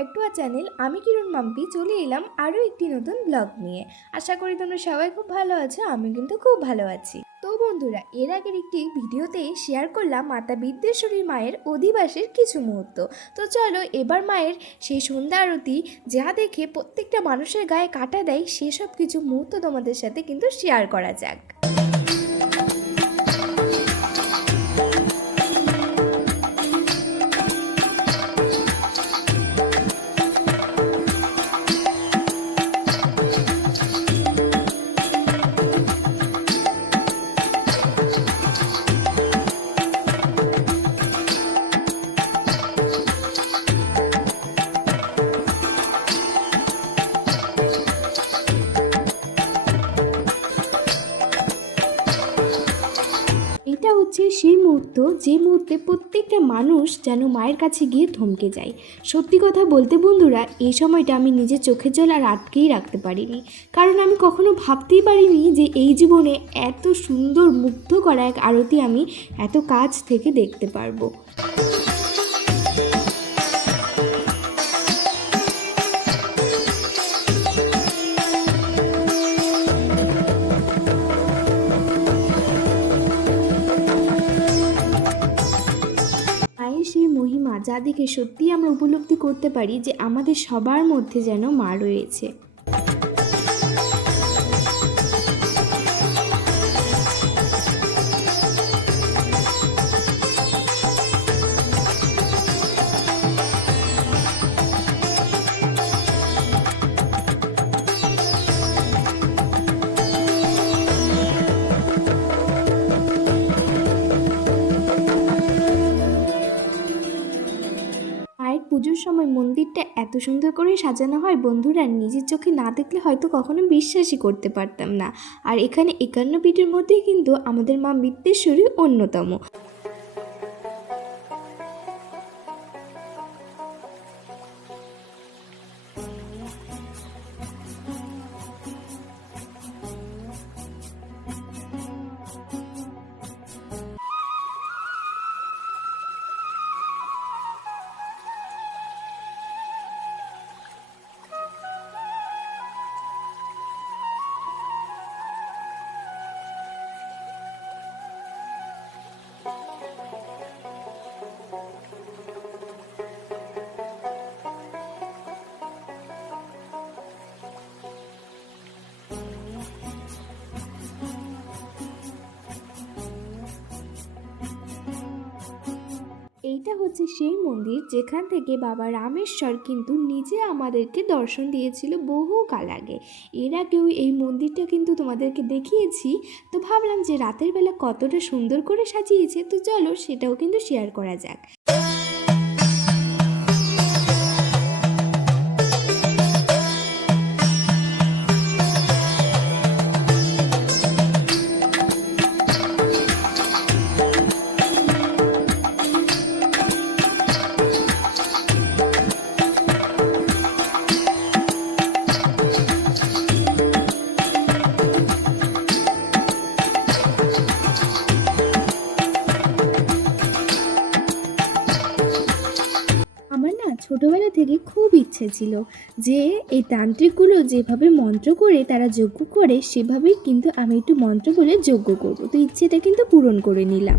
Back to our channel. আমি কিরণ মাম্পি চলে এলাম আরও একটি নতুন ব্লগ নিয়ে। আশা করি তোমরা সবাই খুব ভালো আছো, আমি কিন্তু খুব ভালো আছি। তো বন্ধুরা, এর আগের একটি ভিডিওতে শেয়ার করলাম মাতা বিদ্যেশ্বরী মায়ের অধিবাসের কিছু মুহূর্ত। তো চলো এবার মায়ের সেই সন্ধ্যা আরতি যা দেখে প্রত্যেকটা মানুষের গায়ে কাটা দেয় সেসব কিছু মুহূর্ত তোমাদের সাথে কিন্তু শেয়ার করা যাক। এটা হচ্ছে সেই মুহূর্ত যে মুহূর্তে প্রত্যেকটা মানুষ যেন মায়ের কাছে গিয়ে থমকে যায়। সত্যি কথা বলতে বন্ধুরা, এই সময়টা আমি নিজের চোখের জল আর আটকেই রাখতে পারিনি, কারণ আমি কখনো ভাবতেই পারিনি যে এই জীবনে এত সুন্দর মুগ্ধ করা এক আরতি আমি এত কাছ থেকে দেখতে পারবো। সেই মহিমা যা দেখে সত্যিই আমরা উপলব্ধি করতে পারি যে আমাদের সবার মধ্যে যেন মা রয়েছে। মায়ের পুজোর সময় মন্দিরটা এত সুন্দর করে সাজানো হয় বন্ধুরা, নিজের চোখে না দেখলে হয়তো কখনো বিশ্বাসই করতে পারতাম না। আর এখানে 51 পীঠের মধ্যেই কিন্তু আমাদের মা বিদ্যেশ্বরী অন্যতম। এইটা হচ্ছে সেই মন্দির যেখান থেকে বাবা রামেশ্বর কিন্তু নিজে আমাদেরকে দর্শন দিয়েছিল বহু কাল আগে। এর আগেও এই মন্দিরটা কিন্তু তোমাদেরকে দেখিয়েছি, তো ভাবলাম যে রাতের বেলা কতটা সুন্দর করে সাজিয়েছে, তো চলো সেটাও কিন্তু শেয়ার করা যাক। আমার না ছোটোবেলা থেকে খুব ইচ্ছে ছিল যে এই তান্ত্রিকগুলো যেভাবে মন্ত্র করে তারা যজ্ঞ করে সেভাবেই কিন্তু আমি একটু মন্ত্র বলে যজ্ঞ করবো। তো ইচ্ছেটা কিন্তু পূরণ করে নিলাম।